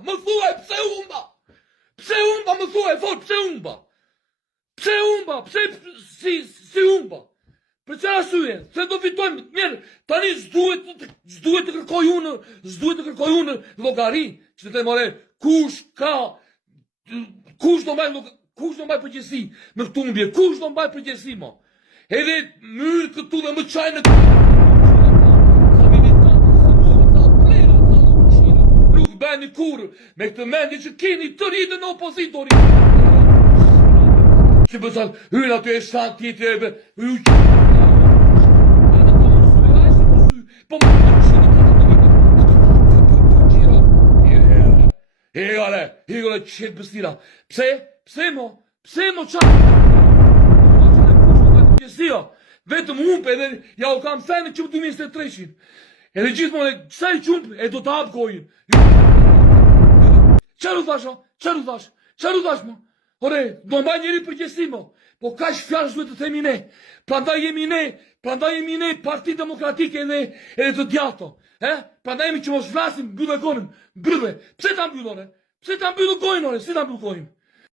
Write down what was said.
Më thuaj pse humba? Pse humba më thuaj fort, pse humba? Pse humba? Pse si humba? Për çfarë arsye? Se do fitojmë mirë. Tani s'duhet të kërkoj unë llogari, që të them ore, kush do mbaj përgjegjësi në këtë humbje? Kush do mbaj përgjegjësi mo? Edhe myrë këtu dhe më çaj në nuk bëni kur me këtë mendje që keni të rritë në opozitori. Që bësat, hyrë aty e shanë tjetër po më të Higore, qëtë bëstira. Pse mo qatë? Vetëm humpe edhe ja u kam thënë që 2023-shin. Edhe gjithmonë sa i qump e do të hap gojën. Çfarë thash mo? Ore, do mbaj njëri përgjegjësi mo. Po kaq fjalë duhet të themi ne. Prandaj jemi ne Parti Demokratike edhe të djathto. Prandaj jemi që mos flasim mbyllë gonën. Pse ta mbyllore? Pse ta mbyllë gojën ore? Si ta mbyll gojën?